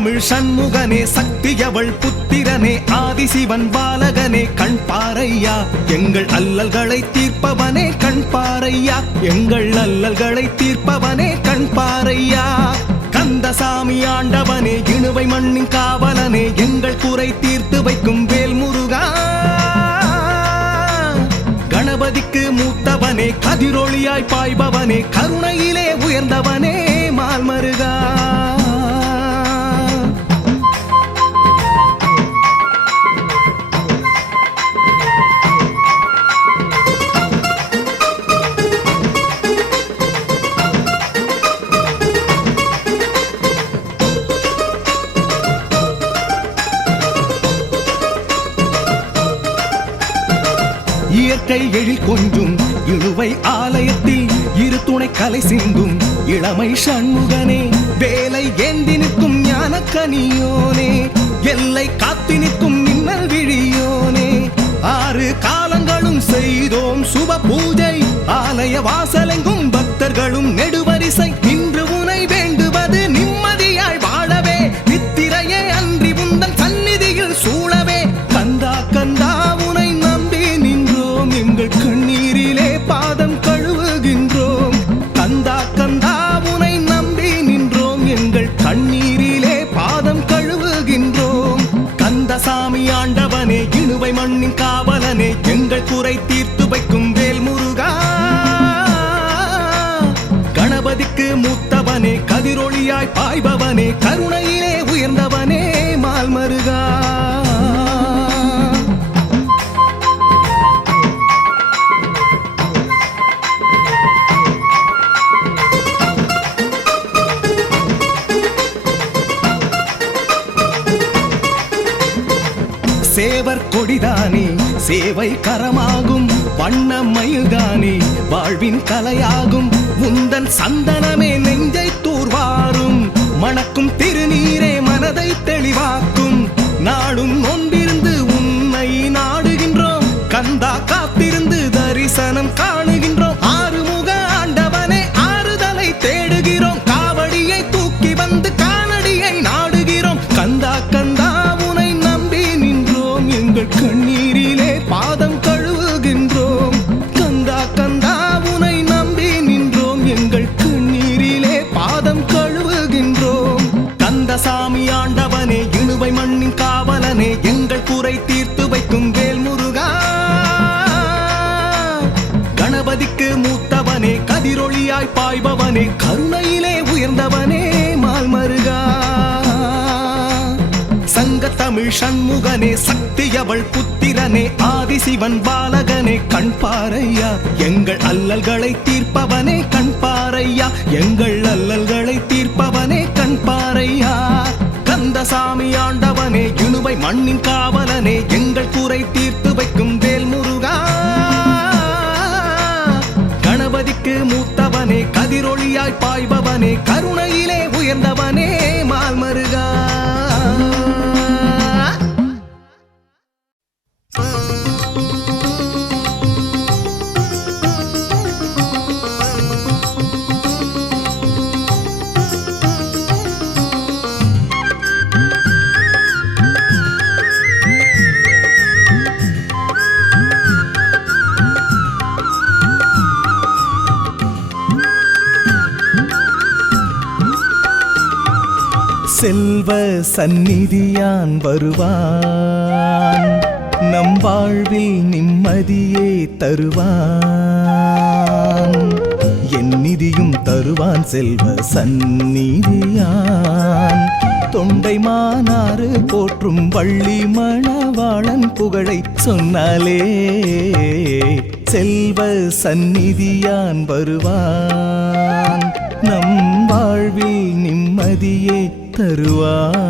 சங்கத்தமிழ் சண்முகனே சக்தியவள் புத்திரனே ஆதிசிவன் பாலகனே கண் பாரையா எங்கள் அல்லல்களை தீர்ப்பவனே கண் பாரையா எங்கள் அல்லல்களை தீர்ப்பவனே கண் பாரையா கந்தசாமி ஆண்டவனே இணுவை மண்ணின் காவலனே எங்கள் குறை தீர்த்து வைக்கும் வேல் முருகா கணபதிக்கு மூத்தவனே கதிரொளியாய் பாய்பவனே கருணையிலே உயர்ந்தவனே மால்மருகா இயற்கை எழில் கொஞ்சும் இழுவை ஆலயத்தில் இரு துணை கலை சிந்தும் இளமை சண்முகனே வேலை ஏந்தி நிற்கும் ஞானக்கனியோனே எல்லை காத்து நிற்கும் மின்னல் விழியோனே ஆறு காலங்களும் செய்தோம் சுப பூஜை ஆலய வாசலெங்கும் பக்தர்களும் நெடுவரிசை நின்று உனை வேண்டுவது நிம்மதியாய் வாழவே நித்திரையே அன்றி உந்தன் சந்நிதியில் சூழவே கந்தா கந்தா உனை நம்பி நின்றோம் எங்கள் கண்ணீரிலே பாதம் கழுவுகின்றோம் கந்தா கந்தா உனை நம்பி நின்றோம் எங்கள் கண்ணீரிலே பாதம் கழுவுகின்றோம் கந்தசாமி ஆண்டவனே இணுவை மண்ணின் காவலனே எங்கள் குறை தீர்த்து வைக்கும் வேல் முருகா கணபதிக்கு மூத்தவனே கதிரொளியாய் பாய்பவனே கருணையிலே உயர்ந்தவனே மால்மருகா சேவர் கொடிதானே சேவை கரமாகும் வண்ண மயில்தானே வாழ்வின் கலையாகும் உந்தன் சந்தனமே நெஞ்சை தூர்வாரும் மணக்கும் திருநீரே மனதை தெளிவாக்கும் நாளும் நொந்திருந்து உன்னை நாடுகின்றோம் கந்தா காத்திருந்து தரிசனம் காணுகின்றோம் ஆறுமுக ஆண்டவனே ஆறுதலை தேடுகிறோம் காவடியை தூக்கி வந்து காணடியை நாடுகிறோம் கந்தா கந்தா கண்ணீரிலே பாதம் கழுவுகின்றோம் கந்தா கந்தா உனை நம்பி நின்றோம் எங்கள் கண்ணீரிலே பாதம் கழுவுகின்றோம் கந்தசாமி ஆண்டவனே இணுவை மண்ணின் காவலனே எங்கள் குறை தீர்த்து வைக்கும் வேல் முருகா கணபதிக்கு மூத்தவனே கதிரொளியாய் பாய்பவனே கருணையிலே உயர்ந்தவனே மால்மருகா சங்கத்தமிழ் சண்முகனே சக்தியவள் புத்திரனே ஆதிசிவன் பாலகனே கண் பாரையா எங்கள் அல்லல்களை தீர்ப்பவனே கண் பாரையா எங்கள் அல்லல்களை தீர்ப்பவனே கண் பாரையா கந்தசாமி ஆண்டவனே இணுவை மண்ணின் காவலனே எங்கள் குறை தீர்த்து வைக்கும் வேல் முருகா கணபதிக்கு மூத்தவனே கதிரொளியாய் பாய்பவனே கருணையிலே உயர்ந்தவனே மால்மருகா செல்வ சந்நிதியான் வருவான் நம் வாழ்வில் நிம்மதியே தருவான் என் நிதியும் தருவான் செல்வ சந்நிதியான் தொண்டை மானாறு போற்றும் வள்ளி மணவாளன் புகழை சொன்னாலே செல்வ சந்நிதியான் வருவான் நம் வாழ்வில் நிம்மதியே தருவான்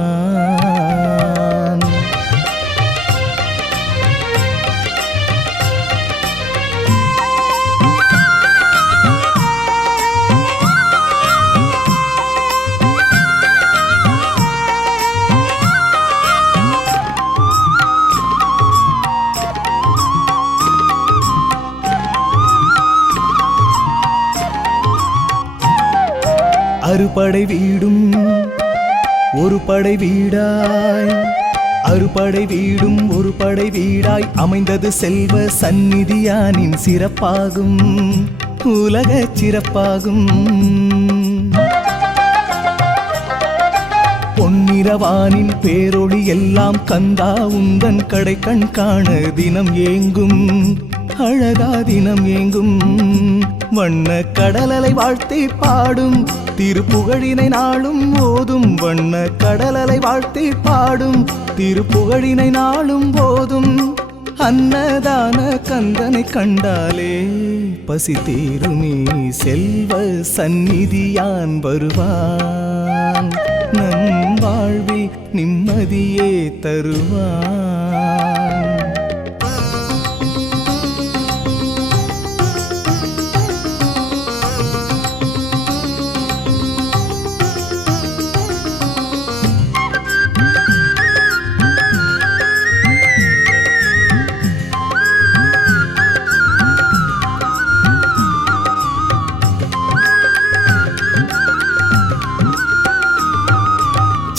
அறுபடை வீடும் ஒரு படை வீடாய் அறுபடை வீடும் ஒரு படை வீடாய் அமைந்தது செல்வ சந்நிதியானின் சிறப்பாகும் உலக சிறப்பாகும். பொன்னிறவானின் பேரொளி எல்லாம் கந்தா உந்தன் கடை கண் காண தினம் ஏங்கும் அழகா தினம் ஏங்கும். வண்ண கடலலை வாழ்த்தி பாடும் திருப்புகழினை நாளும் ஓதும். வண்ண கடலலை வாழ்த்தி பாடும் திருப்புகழினை நாளும் போதும். அன்னதான கந்தனை கண்டாலே பசி தீருமே செல்வ சந்நிதியான் வருவான். நம் வாழ்வில் நிம்மதியே தருவான்.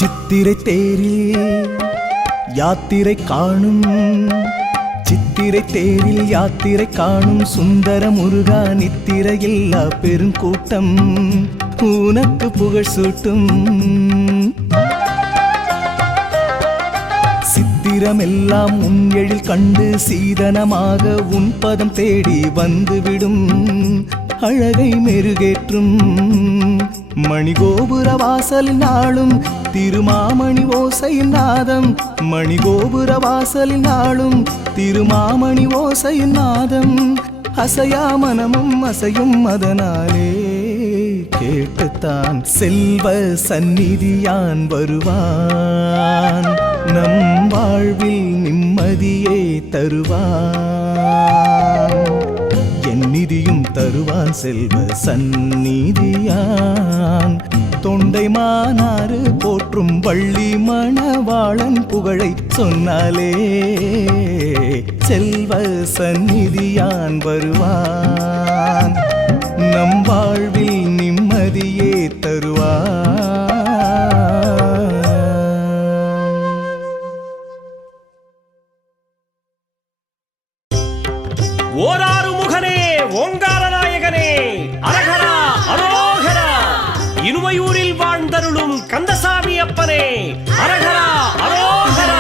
சித்திரை தேரில் யாத்திரை காணும் சித்திரை தேரில் யாத்திரை காணும் சுந்தர முருகா நித்திரையில்லா பெருங்கூட்டம் உனக்கு புகழ் சூட்டும். சித்திரமெல்லாம் உன் எழில் கண்டு சீதனமாக உன் பதம் தேடி வந்துவிடும் அழகை மெருகேற்றும். மணிகோபுர வாசலில் நாளும் திருமாமணி ஓசையின் நாதம். மணிகோபுர வாசலில் நாளும் திருமாமணி ஓசையின் நாதம். அசையா மனமும் அசையும் அதனாலே கேட்டுத்தான் செல்வ சந்நிதியான் வருவான். நம் வாழ்வில் நிம்மதியே தருவான். என் நிதியும் தருவான் செல்வ சந்நிதியான். தொண்டை மானாறு போற்றும் வள்ளி மணவாளன் புகழை சொன்னாலே செல்வ சந்நிதியான் வருவான். நம் வாழ்வில் நிம்மதியே தருவான். ஓராறு முகனே ஓங்கார நாயகனே அரகரா அரோகரா. இனுமையூரில் வாழ்ந்தருளும் கந்தசாமி அப்பனே அரகரா அரோகரா.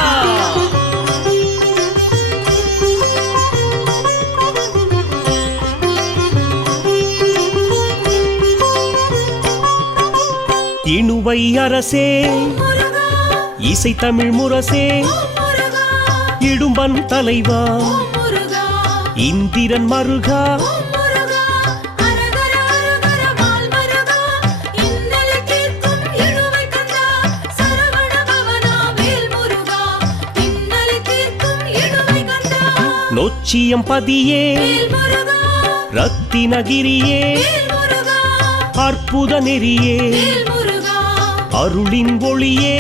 இணுவை அரசே இசை தமிழ் முரசே இடும்பன் தலைவா இந்திரன் மருகா. நொச்சியம் பதியே ரத்தினகிரியே அற்புத நெறியே அருளின் ஒளியே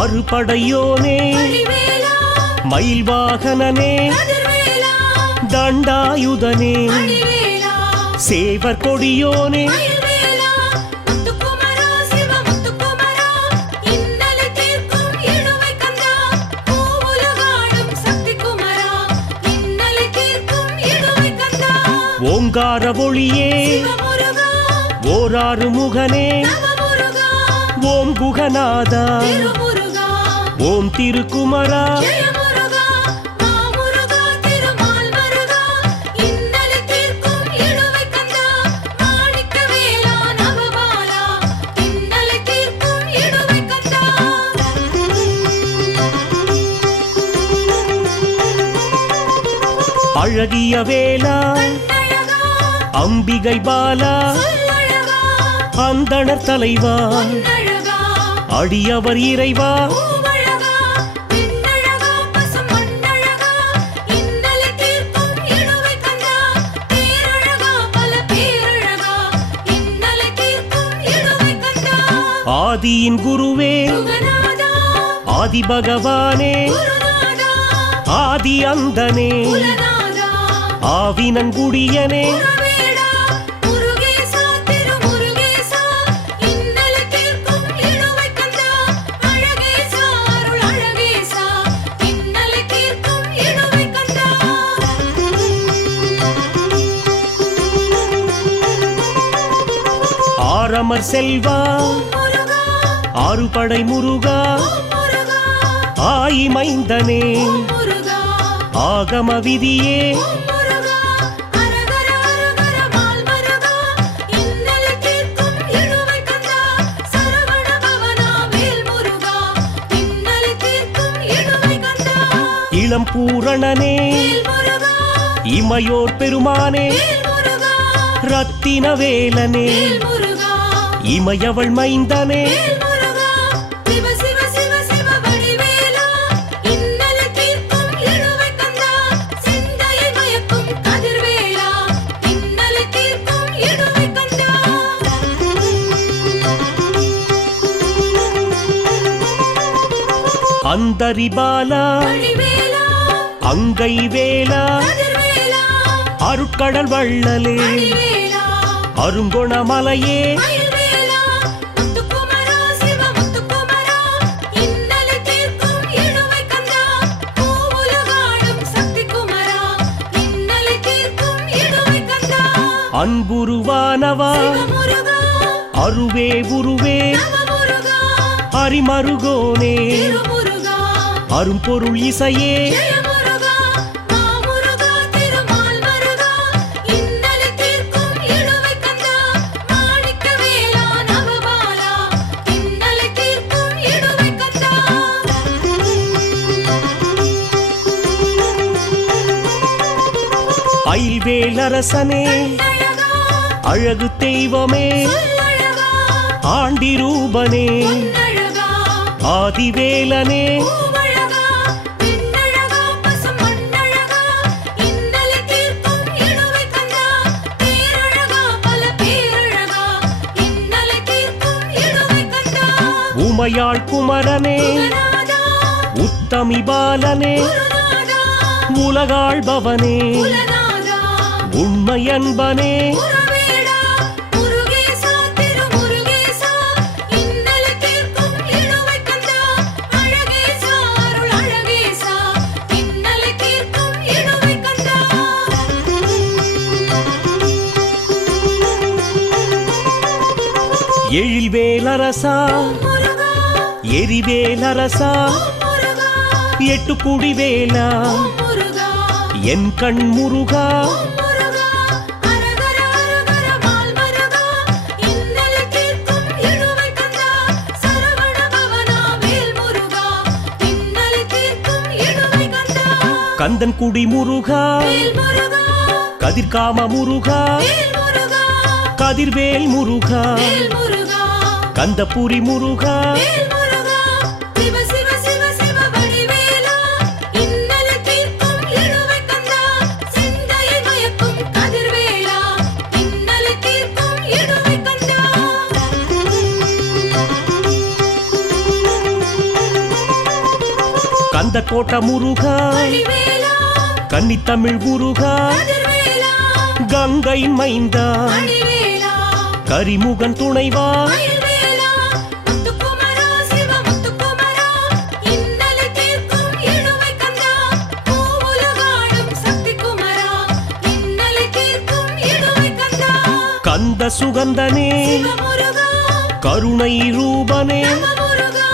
அறுபடையோனே மயில் வாகனனே தண்டாயுதனே சேவர் கொடியோனே ஓங்கார ஒளியே ஓராறு முகனே ஓம் குகநாதா ஓம் திருக்குமரா. அழகிய வேலா அம்பிகை பாலா அந்தணர் தலைவா அடியவர் இறைவா. ஆதியின் குருவே குகநாதா ஆதி பகவானே குருநாதா ஆதி அந்தனே குலநாதா ஆவினங்குடியனே குருவேடா முருகேசா திருமுருகேசா இன்னலை தீர்க்கும் இழுவை கந்தா அழகேசா அருள் அழகேசா இன்னலை தீர்க்கும் இழுவை கந்தா ஆரமர் செல்வா முருகா ஆறுபடை முருகா முருகா ஆயிமைந்தனே முருகா ஆகம விதியே முருகா அரகர அரகர மால் மருகா இன்னலை தீர்க்கும் இழுவை கந்தா சரவண பவனா வேல் முருகா இன்னலை தீர்க்கும் இழுவை கந்தா இளம் பூரணனே வேல் முருகா இமையோர் பெருமானே வேல் முருகா ரத்தின வேலனே வேல் முருகா இமையவள் மைந்தனே வேல் முருகா சிவ சிவ சிவ சிவ வடிவேலா இன்னலை தீர்க்கும் இழுவை கந்தா சிந்தையை மயக்கும் கதிர்வேலா இன்னலை தீர்க்கும் இழுவை கந்தா அந்தரிபாலா வடிவேலா அங்கை வேலா கதிர்வேலா அருட்கடல் வள்ளலே வடிவேலா அருங்கொணமலையே மயில்வேலா முத்துக்குமரா சிவ முத்துக்குமரா இன்னலை தீர்க்கும் இழுவை கந்தா பூவுலகாடும் சக்தி குமரா இன்னலை தீர்க்கும் இழுவை கந்தா அன்புருவானவா சிவமுருகா அருவே உருவே நவமுருகா ஹரிமருகோனே திருமுருகா அரும்பொருள் இசையே ஜெயமுருகா மாமுருகா திருமால் மருகா இன்னலை தீர்க்கும் இழுவை கந்தா மாணிக்கவேலா நவபாலா இன்னலை தீர்க்கும் இழுவை கந்தா அயில்வேலரசனே அழகா அழகு தெய்வமே சொல்லழகா ஆண்டிரூபனே அழகா ஆதிவேலனே பூவழகா பெண்ணழகா பசும் மண்ணழகா இன்னலை தீர்க்கும் இழுவை கந்தா பேரழகா பல பேரழகா இன்னலை தீர்க்கும் இழுவை கந்தா உமையாள் குமரனே குகநாதா உத்தமி பாலனே குருநாதா உலகாள்பவனே குலநாதா உண்மையன்பனே குருவேடா முருகேசா திருமுருகேசா இன்னலை தீர்க்கும் இழுவை கந்தா அழகேசா அருள் அழகேசா இன்னலை தீர்க்கும் இழுவை கந்தா எழில்வேலரசா முருகா எரிவேலரசா முருகா எட்டுக்குடிவேலா முருகா என் கண் முருகா முருகா அரகர அரகர மால் மருகா இன்னலை தீர்க்கும் இழுவை கந்தா சரவண பவனா வேல் முருகா இன்னலை தீர்க்கும் இழுவை கந்தா கந்தன் குடி முருகா வேல் முருகா கதிர்காம முருகா வேல் முருகா கதிர்வேல் முருகா வேல் முருகா கந்தபுரி முருகா வேல் முருகா சிவ சிவ சிவ சிவ வடிவேலா இன்னலை தீர்க்கும் இழுவை கந்தா சிந்தையை மயக்கும் கதிர்வேலா இன்னலை தீர்க்கும் இழுவை கந்தா கந்த கோட்ட முருகா வடிவேலா கன்னித்தமிழ் முருகா கதிர்வேலா கங்கை மைந்தா வடிவேலா கரிமுகன் துணைவா மயில்வேலா முத்துக்குமரா சிவ முத்துக்குமரா இன்னலை தீர்க்கும் இழுவை கந்தா பூவுலகாடும் சக்தி குமரா இன்னலை தீர்க்கும் இழுவை கந்தா கந்த சுகந்தனே சிவமுருகா கருணை ரூபனே நவமுருகா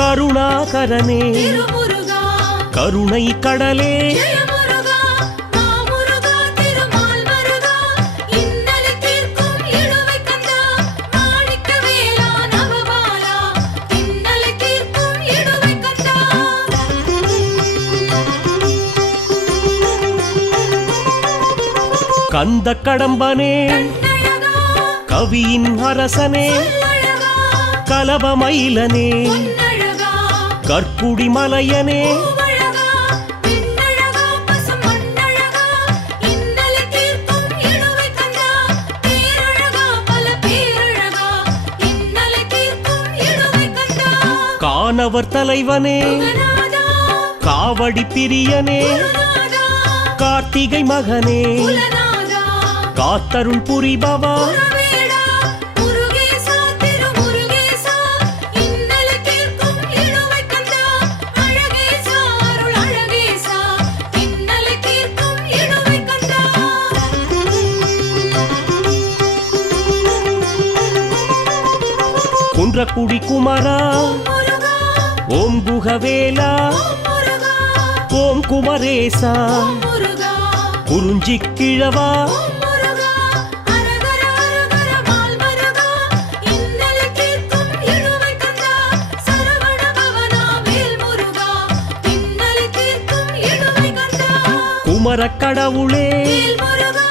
கருணாகரனே திருமுருகா கருணை கடலே ஜெயமுருகா மாமுருகா திருமால் மருகா இன்னலை தீர்க்கும் இழுவை கந்தா மாணிக்கவேலா நவபாலா இன்னலை தீர்க்கும் இழுவை கந்தா கந்த கடம்பனே கண்ணழகா கவியின் அரசனே சொல்லழகா கலபமயிலனே பொன்னழகா கற்குடி மலையனே பூவழகா பெண்ணழகா பசும் மண்ணழகா இன்னலை தீர்க்கும் இழுவை கந்தா பேரழகா பல பேரழகா இன்னலை தீர்க்கும் இழுவை வானவர் தலைவனே குகநாதா காவடி பிரியனே குருநாதா கார்த்திகை மகனே குலநாதா காத்தருள் புரிபவா குருவேடா முருகேசா திருமுருகேசா இன்னலை தீர்க்கும் இழுவை கந்தா அழகேசா அருள் அழகேசா இன்னலை தீர்க்கும் இழுவை கந்தா குன்றக்குடி குமரா முருகா ஓம் குகவேலா முருகா ஓம் குமரேசா முருகா குறிஞ்சி கிழவா முருகா அரகர அரகர மால் மருகா இன்னலை தீர்க்கும் இழுவை கந்தா சரவண பவனா வேல் முருகா இன்னலை தீர்க்கும் இழுவை கந்தா குமர கடவுளே வேல் முருகா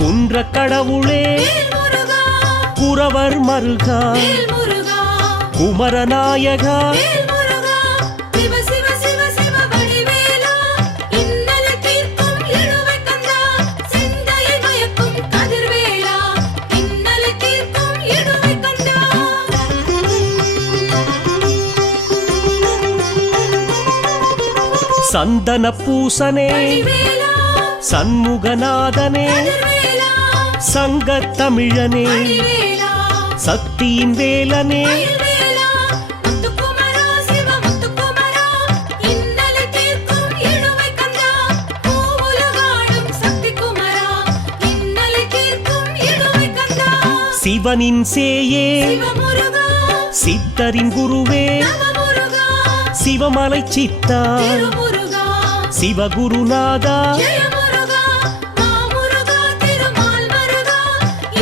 குன்ற கடவுளே வேல் முருகா குறவர் மருகா வேல் முருகா குமரநாயகா வேல் முருகா சிவ சிவ சிவ சிவ வடிவேலா இன்னலை தீர்க்கும் இழுவை கந்தா சிந்தையை மயக்கும் கதிர்வேலா இன்னலை தீர்க்கும் இழுவை கந்தா சந்தன பூசனே வடிவேலா சண்முகநாதனே கதிர்வேலா சங்கத் தமிழனே வடிவேலா சக்தியின் வேலனே மயில்வேலா முத்துக்குமரா சிவ முத்துக்குமரா இன்னலை தீர்க்கும் இழுவை கந்தா பூவுலகாடும் சக்தி குமரா இன்னலை தீர்க்கும் இழுவை கந்தா சிவனின் சேயே சிவமுருகா சித்தரின் குருவே நவமுருகா சிவமலை சித்தா திருமுருகா சிவகுருநாதா ஜெயமுருகா மாமுருகா திருமால் மருகா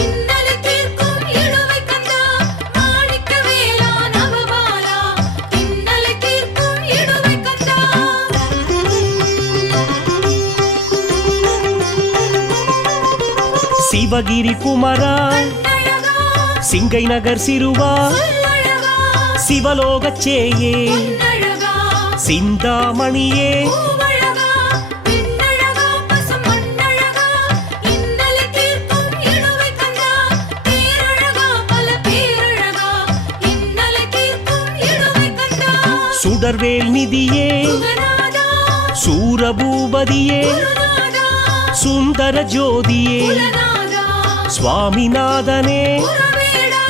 இன்னலை தீர்க்கும் இழுவை கந்தா மாணிக்கவேலா நவபாலா இன்னலை தீர்க்கும் இழுவை கந்தா சிவகிரி குமரா அழகா சிங்கை நகர் சிறுவா சொல்லழகா சிவலோகச் சேயே பொன்னழகா சிந்தாமணியே பூவழகா பெண்ணழகா பசும் மண்ணழகா இன்னலை தீர்க்கும் இழுவை கந்தா பேரழகா பல பேரழகா இன்னலை தீர்க்கும் இழுவை கந்தா சுடர்வேல் நிதியே குகநாதா சூரபூபதியே குருநாதா சுந்தர ஜோதியே குலநாதா சுவாமிநாதனே குருவேடா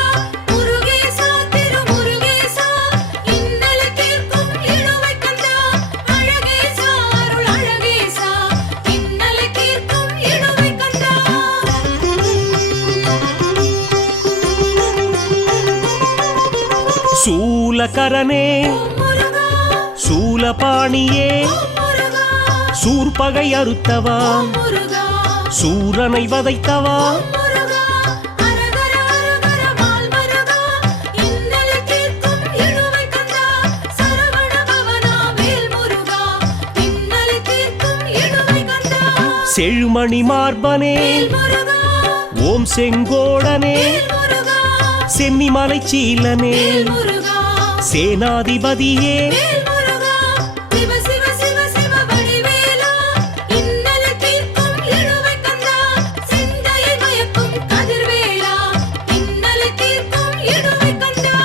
முருகேசா திருமுருகேசா இன்னலை தீர்க்கும் இழுவை கந்தா அழகேசா அருள் அழகேசா இன்னலை தீர்க்கும் இழுவை கந்தா சூலகரனே முருகா சூலபாணியே முருகா சூர்பகை அறுத்தவா முருகா சூரனை வதைத்தவா முருகா அரகர அரகர மால் மருகா இன்னலை தீர்க்கும் இழுவை கந்தா சரவண பவனா வேல் முருகா இன்னலை தீர்க்கும் இழுவை கந்தா செழுமணி மார்பனே வேல் முருகா ஓம் செங்கோடனே வேல் முருகா சென்னிமலை சீலனே வேல் முருகா சேனாதிபதியே வேல் முருகா சிவ சிவ சிவ சிவ வடிவேலா இன்னலை தீர்க்கும் இழுவை கந்தா சிந்தையை மயக்கும் கதிர்வேலா இன்னலை தீர்க்கும் இழுவை கந்தா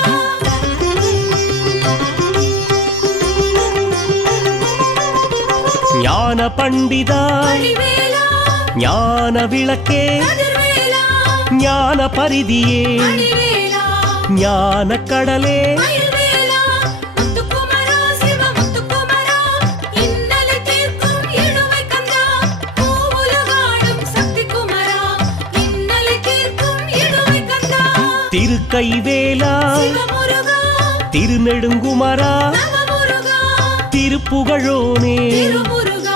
ஞான பண்டிதா வடிவேலா ஞான விளக்கே கதிர்வேலா ஞான பரிதியே வடிவேலா ஞான கடலே மயில்வேலா முத்துக்குமரா சிவ முத்துக்குமரா இன்னலை தீர்க்கும் இழுவை கந்தா பூவுலகாடும் சக்தி குமரா இன்னலை தீர்க்கும் இழுவை கந்தா திருக்கைவேலா சிவமுருகா திருநெடுங்குமரா நவமுருகா திருப்புகழோனே திருமுருகா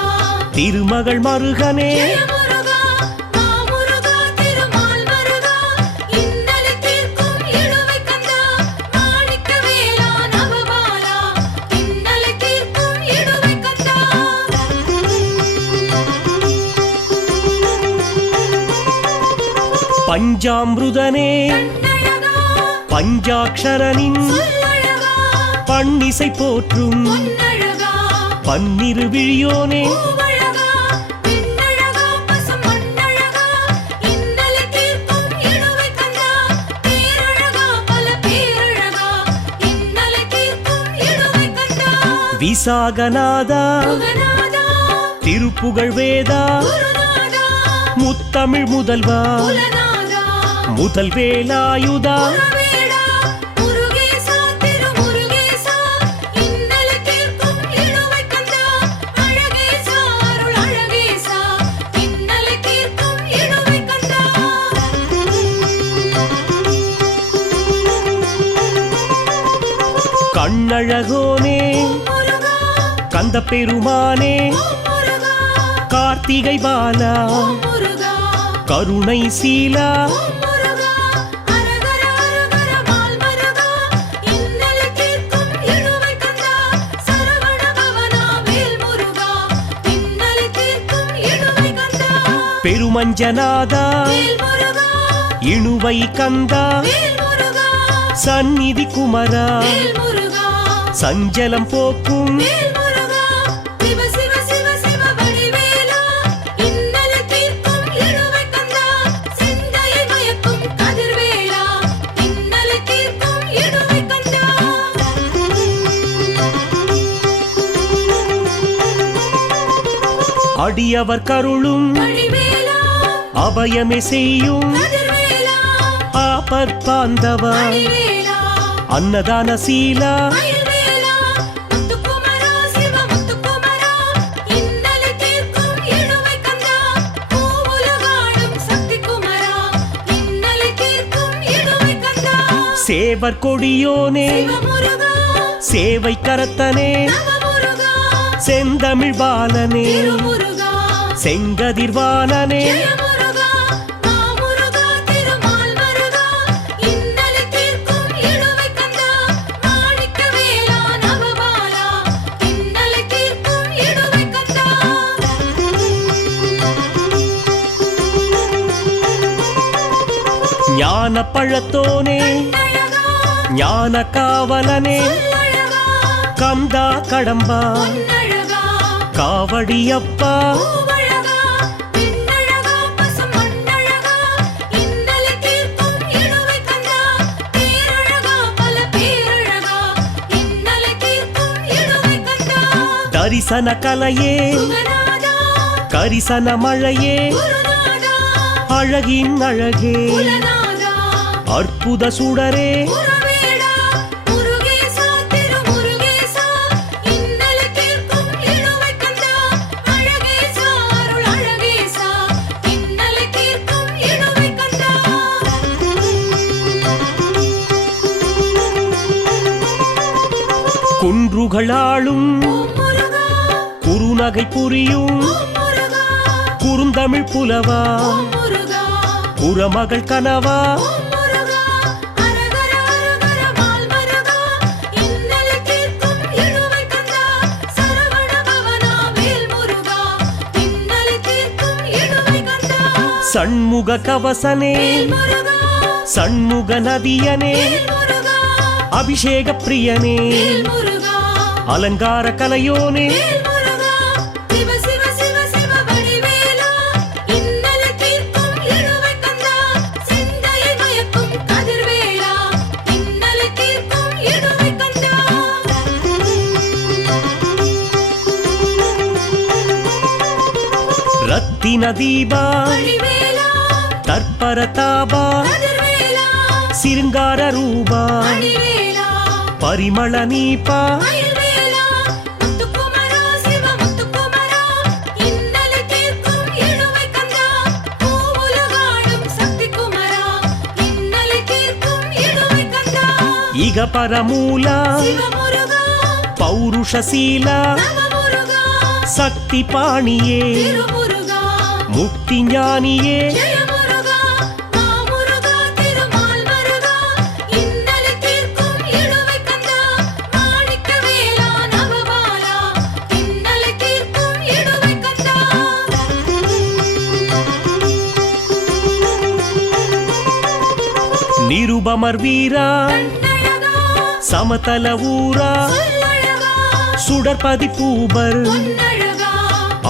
திருமகள் மருகனே ஜெயமுருகா மாமுருகா திருமால் மருகா இன்னலை தீர்க்கும் இழுவை கந்தா மாணிக்கவேலா நவபாலா இன்னலை தீர்க்கும் இழுவை கந்தா பஞ்சாமிருதனே கண்ணழகா பஞ்சாக்ஷரனின் சொல்லழகா பண்ணிசை போற்றும் பொன்னழகா பன்னிரு விழியோனே பூவழகா பெண்ணழகா பசும் மண்ணழகா இன்னலை தீர்க்கும் இழுவை கந்தா பேரழகா பல பேரழகா இன்னலை தீர்க்கும் இழுவை விசாகநாதா குகநாதா திருப்புகழ் வேதா குருநாதா முத்தமிழ் முதல்வா குலநாதா முதல் வேலாயுதா குலவேடா முருகேசா திருமுருகேசா இன்னலை தீர்க்கும் இழுவை கந்தா அழகேசா அருள் அழகேசா இன்னலை தீர்க்கும் இழுவை கந்தா கண்ணழகோனே முருகா கந்த பெருமானே முருகா கார்த்திகை பாலா முருகா கருணை சீலா முருகா அரகர அரகர மால் மருகா இன்னலை தீர்க்கும் இழுவை கந்தா சரவண பவனா வேல் முருகா இன்னலை தீர்க்கும் இழுவை கந்தா பெருமஞ்சநாதா வேல் முருகா இணுவை கந்தா வேல் முருகா சந்நிதி குமரா வேல் முருகா சஞ்சலம் போக்கும் வேல் முருகா சிவ சிவ சிவ சிவ வடிவேலா இன்னலை தீர்க்கும் இழுவை கந்தா சிந்தையை மயக்கும் கதிர்வேலா இன்னலை தீர்க்கும் இழுவை கந்தா அடியவர் கருளும் வடிவேலா அபயமே செய்யும் கதிர்வேலா ஆபத்பாந்தவா வடிவேலா அன்னதான சீலா மயில்வேலா முத்துக்குமரா சிவ முத்துக்குமரா இன்னலை தீர்க்கும் இழுவை கந்தா பூவுலகாடும் சக்தி குமரா இன்னலை தீர்க்கும் இழுவை கந்தா சேவர் கொடியோனே சிவமுருகா சேவை கரத்தனே நவமுருகா செந்தமிழ் பாலனே திருமுருகா செங்கதிர்வானனே ஜெயமுருகா மாமுருகா திருமால் மருகா இன்னலை தீர்க்கும் இழுவை கந்தா மாணிக்கவேலா நவபாலா இன்னலை தீர்க்கும் இழுவை கந்தா ஞான பழத்தோனே அழகா ஞான காவலனே அழகா கந்தா கடம்பா பொன்னழகா காவடியப்பா பூவழகா பெண்ணழகா பசும் மண்ணழகா இன்னலை தீர்க்கும் இழுவை கந்தா பேரழகா பல பேரழகா இன்னலை தீர்க்கும் இழுவை கந்தா தரிசன கலையே குகநாதா கரிசன மழையே குருநாதா அழகின் அழகே குலநாதா அற்புத சுடரே குரவேடா முருகேசா திருமுருகேசா இன்னலை தீர்க்கும் இழுவை கந்தா அழகேசா அருள் அழகேசா இன்னலை தீர்க்கும் இழுவை கந்தா குன்றுகளாளும் ஓம் முருகா குறுநகை புரியும் ஓம் முருகா குறுந்தமிழ் புலவா ஓம் முருகா குறமகள் கனவா ஓம் முருகா அரகர அரகர மால் மருகா இன்னலை தீர்க்கும் இழுவை கந்தா சரவண பவனா வேல் முருகா இன்னலை தீர்க்கும் இழுவை கந்தா சண்முக கவசனே வேல் முருகா சண்முக நதியனே வேல் முருகா அபிஷேக பிரியனே வேல் முருகா அலங்கார கலையோனே வேல் முருகா சிவ சிவ சிவ சிவ வடிவேலா இன்னலை தீர்க்கும் இழுவை கந்தா சிந்தையை மயக்கும் கதிர்வேலா இன்னலை தீர்க்கும் இழுவை கந்தா ரத்தின தீபா வடிவேலா தற்பர தாபா கதிர்வேலா சிருங்கார ரூபா வடிவேலா பரிமள நீபா மயில்வேலா முத்துக்குமரா சிவ முத்துக்குமரா இன்னலை தீர்க்கும் இழுவை கந்தா பூவுலகாடும் சக்தி குமரா இன்னலை தீர்க்கும் இழுவை கந்தா இக பரமூலா சிவமுருகா பௌருஷசீலா நவமுருகா சக்தி பாணியே திருமுருகா முக்தி ஞானியே ஜெயமுருகா மாமுருகா திருமால் மருகா இன்னலை தீர்க்கும் இழுவை கந்தா மாணிக்கவேலா நவபாலா இன்னலை தீர்க்கும் இழுவை கந்தா நிருபமர் வீரா கண்ணழகா சமதல ஊரா சொல்லழகா சுடற்பதி பூபர் பொன்னழகா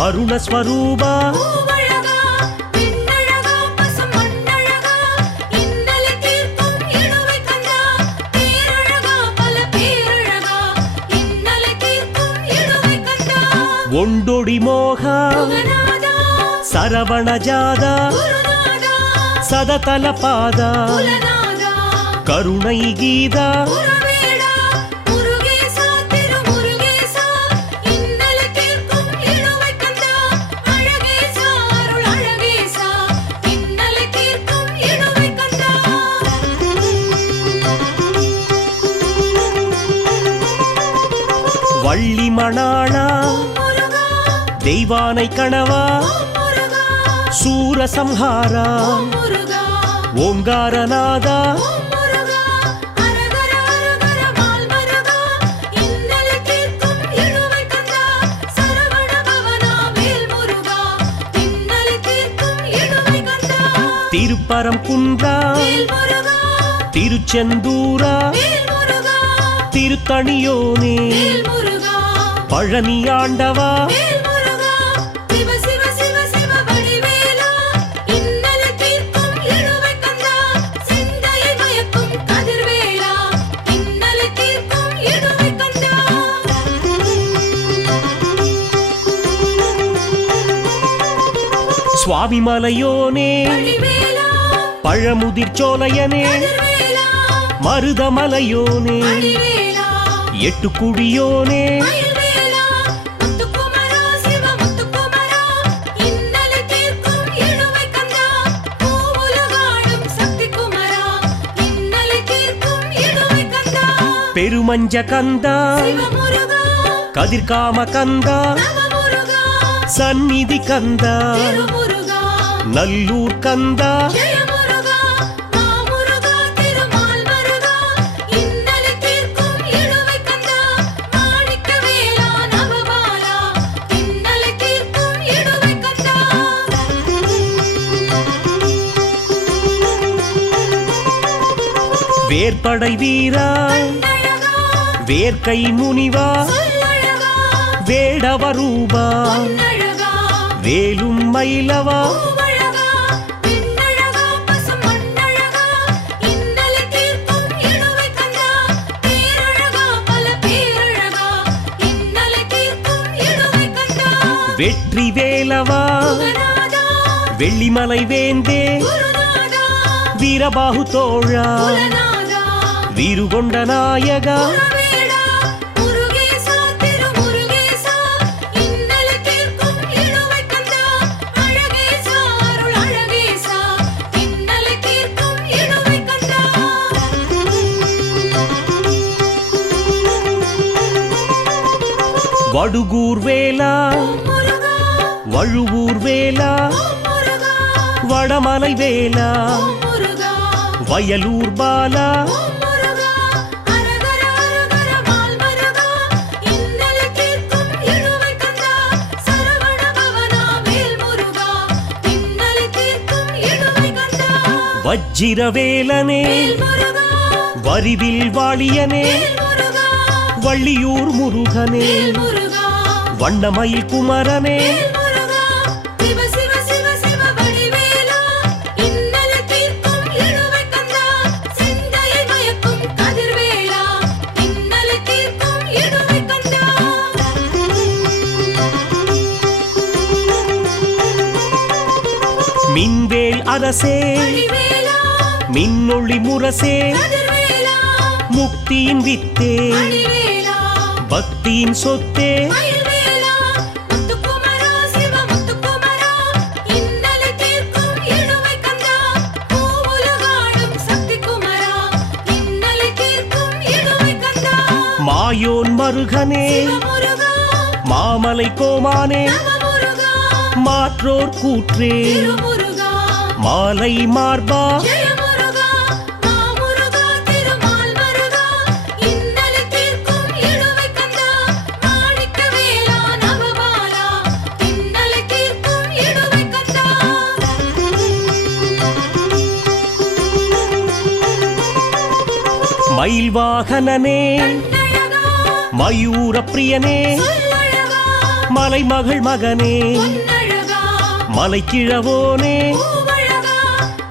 அருணஸ்வரூபா பூவழகா பெண்ணழகா பசும் மண்ணழகா இன்னலை தீர்க்கும் இழுவை கந்தா பேரழகா பல பேரழகா இன்னலை தீர்க்கும் கொண்டொடி மோகா குகநாதா சரவண ஜாதா குருநாதா சததல பாதா குலநாதா கருணை கீதா குருவேடா முருகேசா திருமுருகேசா இன்னலை தீர்க்கும் இழுவை கந்தா அழகேசா அருள் அழகேசா இன்னலை தீர்க்கும் இழுவை கந்தா வள்ளி மணாளா முருகா தெய்வானை கணவா முருகா சூரசம்ஹாரா முருகா ஓங்காரநாதா முருகா அரகர அரகர மால் மருகா இன்னலை தீர்க்கும் இழுவை கந்தா சரவண பவனா வேல் முருகா இன்னலை தீர்க்கும் இழுவை கந்தா திருப்பரம் குன்றா வேல் முருகா திருச்செந்தூரா வேல் முருகா திருத்தணியோனே வேல் முருகா பழனி ஆண்டவா வேல் முருகா சிவ சிவ சிவ சிவ வடிவேலா இன்னலை தீர்க்கும் இழுவை கந்தா சிந்தையை மயக்கும் கதிர்வேலா இன்னலை தீர்க்கும் இழுவை கந்தா சுவாமி மலையோனே வடிவேலா பழமுதிர் சோலையனே கதிர்வேலா மருதமலையோனே வடிவேலா எட்டுக்குடியோனே மயில்வேலா முத்துக்குமரா சிவ முத்துக்குமரா இன்னலை தீர்க்கும் இழுவை கந்தா பூவுலகாடும் சக்தி குமரா இன்னலை தீர்க்கும் இழுவை கந்தா பெருமஞ்ச கந்தா சிவமுருகா கதிர்காம கந்தா நவமுருகா சந்நிதி கந்தா திருமுருகா நல்லூர் கந்தா ஜெயமுருகா மாமுருகா திருமால் மருகா இன்னலை தீர்க்கும் இழுவை கந்தா மாணிக்கவேலா நவபாலா இன்னலை தீர்க்கும் இழுவை கந்தா வேற்படை வீரா கண்ணழகா வேர்க்கை முனிவா சொல்லழகா வேடவரூபா பொன்னழகா வேலும் மயிலவா பூவழகா பெண்ணழகா பசும் மண்ணழகா இன்னலை தீர்க்கும் இழுவை கந்தா பேரழகா பல பேரழகா இன்னலை தீர்க்கும் இழுவை கந்தா வெற்றி வேலவா குகநாதா வெள்ளிமலை வேந்தே குருநாதா வீரபாகு தோழா குலநாதா வீறுகொண்ட நாயகா குருவேடா முருகேசா திருமுருகேசா இன்னலை தீர்க்கும் இழுவை கந்தா அழகேசா அருள் அழகேசா இன்னலை தீர்க்கும் இழுவை கந்தா வடுகூர் வேலா முருகா வழுவூர் வேலா முருகா வடமலை வேலா முருகா வயலூர் பாலா முருகா அரகர அரகர மால் மருகா இன்னலை தீர்க்கும் இழுவை கந்தா சரவண பவனா வேல் முருகா இன்னலை தீர்க்கும் இழுவை கந்தா வஜ்ஜிரவேலனே வேல் முருகா வரிவில் வாளியனே வேல் முருகா வள்ளியூர் முருகனே வேல் முருகா வண்ணமயில் குமரனே வேல் முருகா சிவ சிவ சிவ சிவ வடிவேலா இன்னலை தீர்க்கும் இழுவை கந்தா சிந்தையை மயக்கும் கதிர்வேலா இன்னலை தீர்க்கும் இழுவை கந்தா மின்வேல் அரசே வடிவேலா மின்னொளி முரசே கதிர்வேலா முக்தியின் வித்தே வடிவேலா பக்தியின் சொத்தே மயில்வேலா முத்துக்குமரா சிவ முத்துக்குமரா இன்னலை தீர்க்கும் இழுவை கந்தா பூவுலகாடும் சக்தி குமரா இன்னலை தீர்க்கும் இழுவை கந்தா மாயோன் மருகனே சிவமுருகா மாமலை கோமானே நவமுருகா மாற்றோர் கூற்றே திருமுருகா மாலை மார்பா ஜெயமுருகா மாமுருகா திருமால் மருகா இன்னலை தீர்க்கும் இழுவை கந்தா மாணிக்கவேலா நவபாலா இன்னலை தீர்க்கும் இழுவை கந்தா மயில் வாகனனே கண்ணழகா மயூர பிரியனே சொல்லழகா மலைமகள் மகனே பொன்னழகா மலைக்கிழவோனே பூவழகா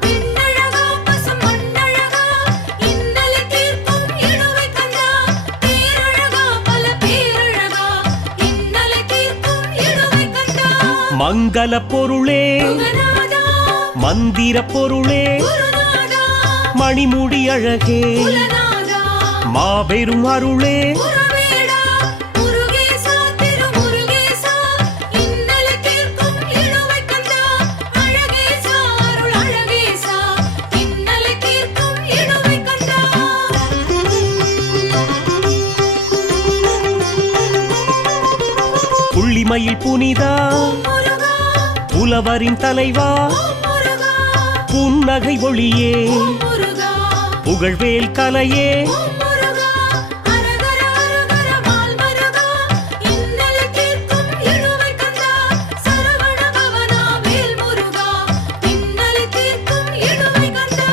பெண்ணழகா பசும் மண்ணழகா இன்னலை தீர்க்கும் இழுவை கந்தா பேரழகா பல பேரழகா இன்னலை தீர்க்கும் மங்கள பொருளே குகநாதா மந்திர பொருளே குருநாதா மணிமுடி அழகே குலநாதா மாபெரும் அருளே குருவேடா முருகேசா திருமுருகேசா இன்னலை தீர்க்கும் இழுவை கந்தா அழகேசா அருள் அழகேசா இன்னலை தீர்க்கும் இழுவை கந்தா புள்ளிமயில் புனிதா முருகா புலவரின் தலைவா முருகா புன்னகை ஒளியே முருகா புகழ்வேல் கலையே முருகா அரகர அரகர மால் மருகா இன்னலை தீர்க்கும் இழுவை கந்தா சரவண பவனா வேல் முருகா இன்னலை தீர்க்கும் இழுவை கந்தா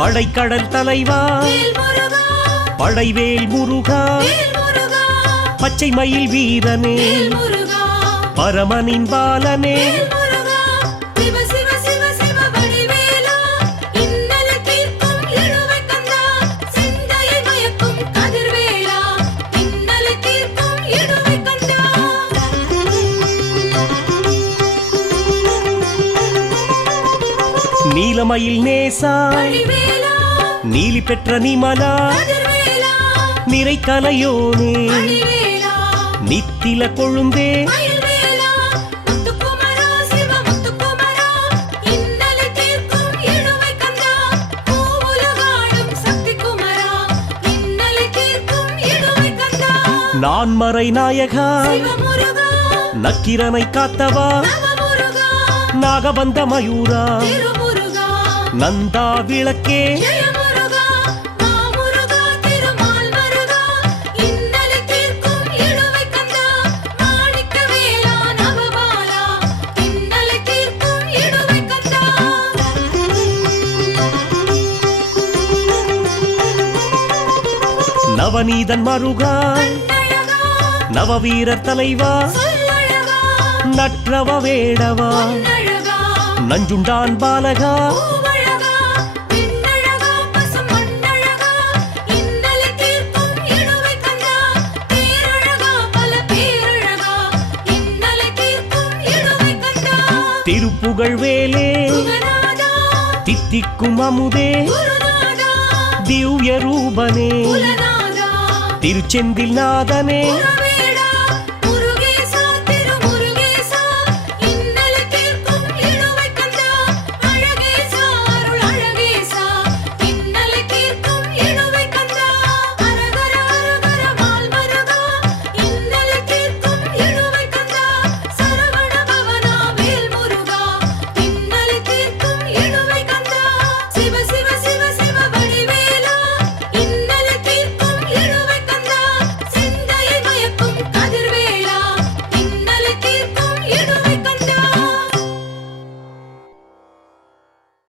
படைக்கடல் தலைவா வேல் முருகா படைவேல் முருகா வேல் முருகா பச்சை மயில் வீரனே வேல் முருகா பரமனின் பாலனே வேல் முருகா சிவ சிவ சிவ சிவ வடிவேலா இன்னலை தீர்க்கும் இழுவை கந்தா சிந்தையை மயக்கும் கதிர்வேலா இன்னலை தீர்க்கும் இழுவை கந்தா நீலமயில் நேசா வடிவேலா நீலி பெற்ற நிமலா கதிர்வேலா நிறை கலையோனே வடிவேலா நித்தில கொழுந்தே மயில்வேலா முத்துக்குமரா சிவ முத்துக்குமரா இன்னலை தீர்க்கும் இழுவை கந்தா பூவுலகாடும் சக்தி குமரா இன்னலை தீர்க்கும் இழுவை கந்தா நான்மறை நாயகா சிவமுருகா நக்கிரனை காத்தவா நவமுருகா நாகபந்த மயூரா திருமுருகா நந்தா விளக்கே ஜெயமுருகா மாமுருகா திருமால் மருகா இன்னலை தீர்க்கும் இழுவை கந்தா மாணிக்கவேலா நவபாலா இன்னலை தீர்க்கும் இழுவை கந்தா நவநீதன் மருகா கண்ணழகா நவவீரர் தலைவா சொல்லழகா நற்றவ வேடவா பொன்னழகா நஞ்சுண்டான் பாலகா பூவழகா பெண்ணழகா பசும் மண்ணழகா இன்னலை தீர்க்கும் இழுவை கந்தா பேரழகா பல பேரழகா இன்னலை தீர்க்கும் இழுவை கந்தா திருப்புகழ் வேலே குகநாதா தித்திக்கும் அமுதே குருநாதா திவ்ய ரூபனே குலநாதா திருச்செந்தில் நாதனே குரவேலா